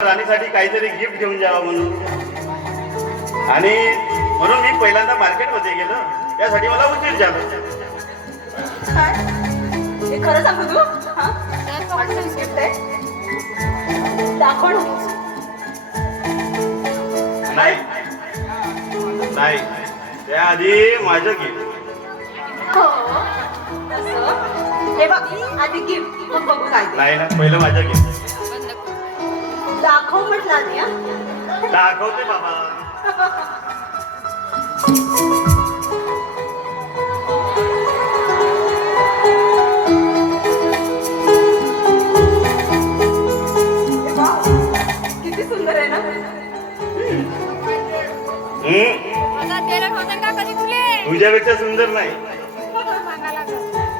राणीसाठी काहीतरी गिफ्ट घेऊन जावं म्हणून, आणि म्हणून मी पहिल्यांदा मार्केटमध्ये गेलो. त्यासाठी मला उशीर झाला. काय हे खरं सांगू तू? माझं गिफ्ट आहे, दाखव ना. नाही नाही, त्याआधी माझं गिफ्ट. हो तसं हे बघ, आधी गिफ्ट मग बघू काय ते. नाही ना, पहिलं माझं गिफ्ट. दाखव म्हटलं आधी. हा दाखवते बाबा. हे बघ, किती सुंदर आहे ना. तुझ्यापेक्षा सुंदर नाही.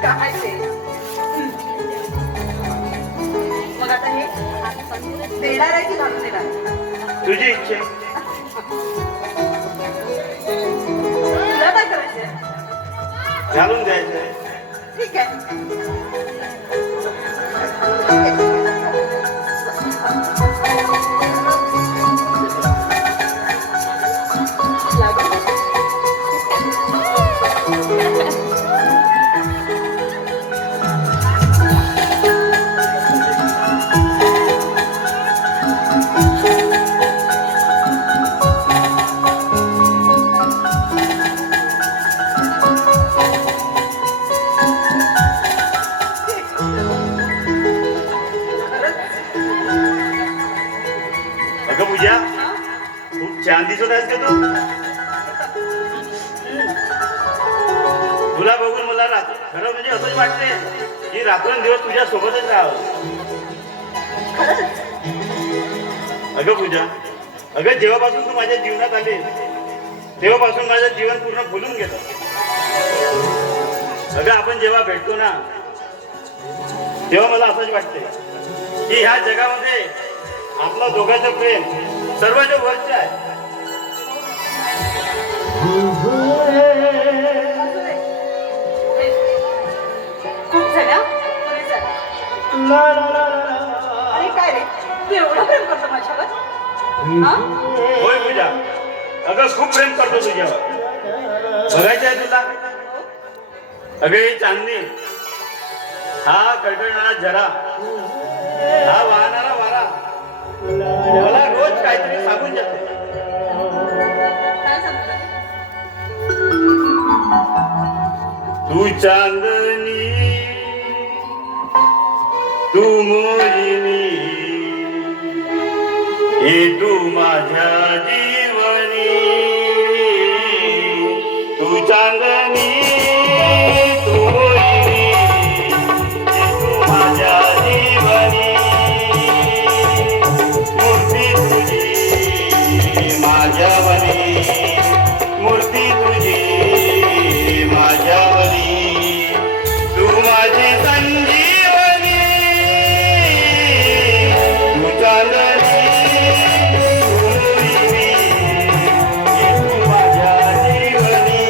काय ते मग आता हे देणार आहे की घालून देणार? तुझी इच्छा. तुला काय करायचंय? घालून द्यायचं. ठीक आहे. पूजा, खूप छान दिसत आहेस का तू. तुला बघून मला खरं म्हणजे असंच वाटते की रात्रंदिवस तुझ्या सोबतच राहावं. अगं पूजा, अगं जेव्हापासून तू माझ्या जीवनात आली तेव्हापासून माझं जीवन पूर्ण फुलून गेलं. अगं आपण जेव्हा भेटतो ना तेव्हा मला असंच वाटते की ह्या जगामध्ये आपलं दोघांचं प्रेम सर्वांच्या वरचे आहे. खूप झाल्या पुरे झालं. अरे काय रे, तू एवढं प्रेम करतो माझ्यावर? होय पूजा, अगं खूप प्रेम करतो तुझ्यावर. बघायचं आहे तुला? अगं ही चांदणी, हा कळकळणारा झरा, हा वाहणारा वारा मला रोज काहीतरी सांगून जाते. काय सांगतो? तू चांदणी, तू मोहिनी, हे तू माझ्या जीवनी. तू चांदणी, तू मोहिनी, हे तू माझ्या जीवनी. मूर्ती तुझी माझ्यावरी, मूर्ती तुझी माझ्यावरी. तू माझी संजीवनी, तू चांदणी, तू मोहिनी, हे तू माझ्या जीवनी.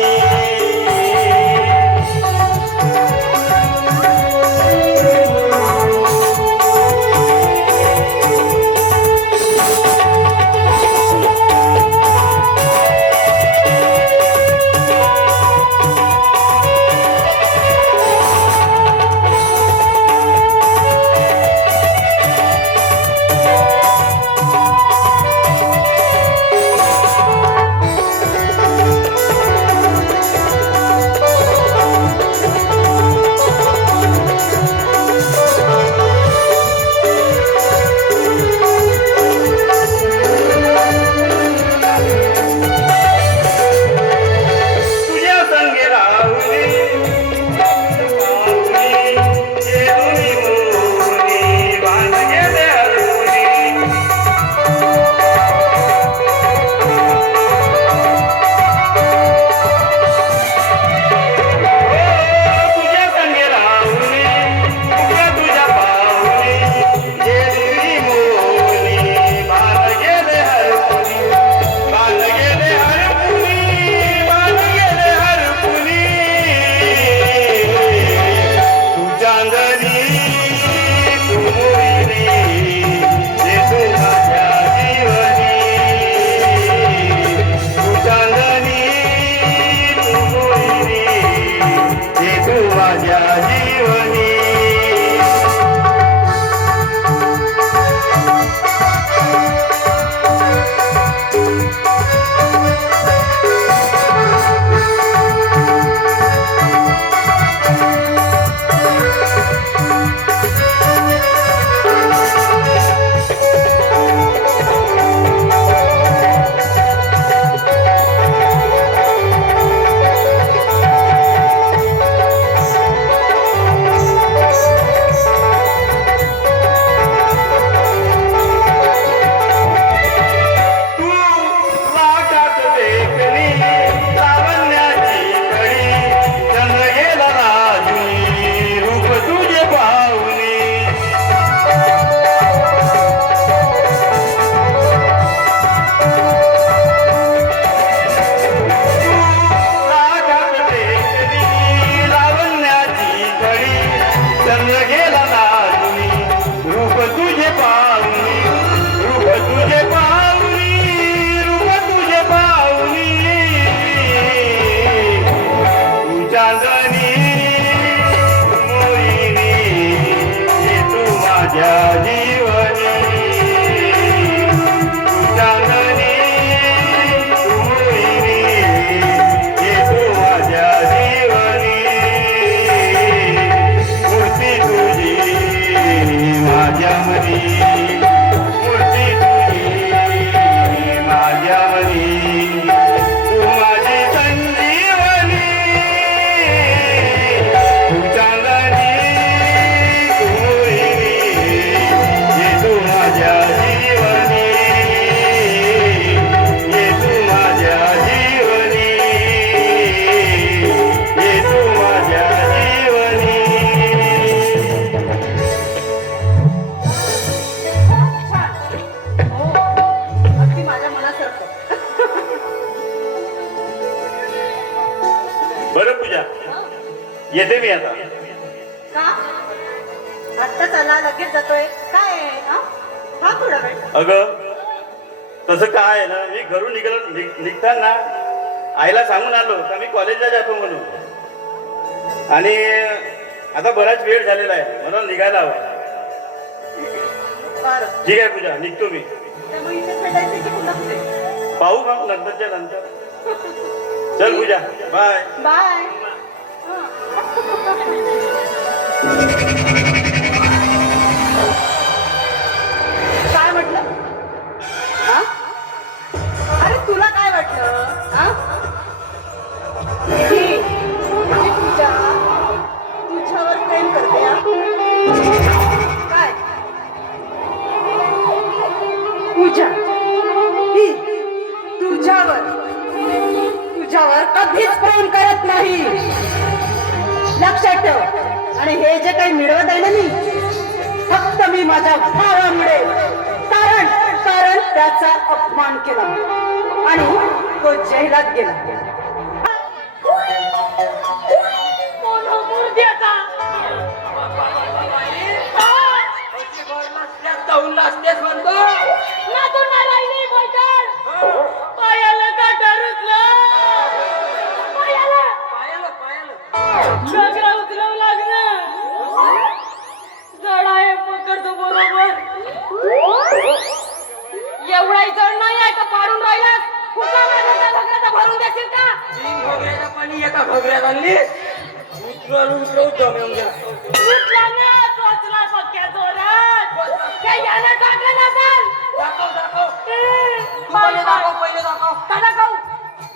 येते मी आता. का आत्ताच आला लगेच जातोय काय आहे? हा हा थोडा वेळ. अगं तसं काय आहे ना, मी घरून निघताना आईला सांगून आलो का मी कॉलेजला जातो म्हणून, आणि आता बराच वेळ झालेला आहे म्हणून निघायला हवा. बरं ठीक आहे पूजा, निघतो मी. त्यामुळे इथे भेटायचं की पुन्हा कुठे? पाहू मग नंतरच्या नंतर. चल पूजा, बाय बाय. काय म्हटलं? हा? अरे तुला काय वाटलं? हा? ही पूजा तुझ्यावर प्रेम करते हा? काय पूजा ही तुझ्यावर कधीच प्रेम करत नाही, लक्षात ठेव. आणि हे जे काही मिळवत आहे ना मी, फक्त मी माझ्या भावामुळे, कारण त्याचा अपमान केला आणि तो जेलात गेला. एवढाही जड नाही आहे का पाडून राहिलास? भरून देशील का? 3 घोगऱ्याचं पाणी एका घोगऱ्यात आणली, उतरवून जमेऊन गेला. उठला ना, टोचला पक्क्या जोरात. काय यानं टाकलं नसेल? दाखव बाय, पहिले बाय. दाखव, पहिले दाखव. का दाखव?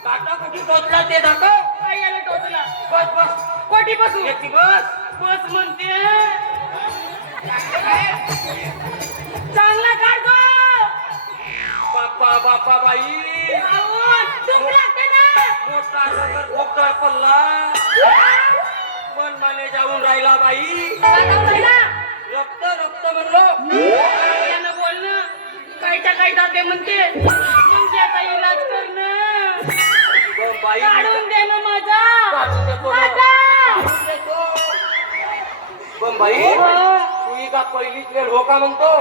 काटा कुठे टोचला ते दाखव. काय यानं टोचला? बस कोठी बसू? एकटी बस. बस म्हणते. चांगला काढतो. बापा बाई, राहुल, तूप लागते ना. मोठा नगर भोकळ पडला, मनमाने जाऊन राहिला बाई. दाखव राहिला. रक्त म्हणलो. यानं बोलणं कायच्या काय जाते म्हणते. मग याचा इलाज करणं. बाई काढून दे ना माझा. काढून देतो ना. माझा. काढून देतो. पण बाई तू ही का पहिलीच वेळ हो का म्हणतो?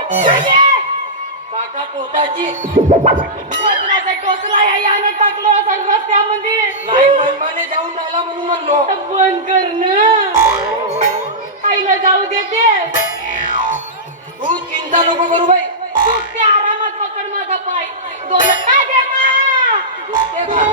काटा टोचाची टोचलाचा टोचला या यानं टाकलं असं रस्त्यामध्ये. नाही, मनमाने जाऊन राहिला म्हणून म्हणलो. बंद करणं. आईला जाऊ देते. तू चिंता नको करू बाई. तू ते आरामात पकड माझा पाय. दोन काय दे ना. ते का?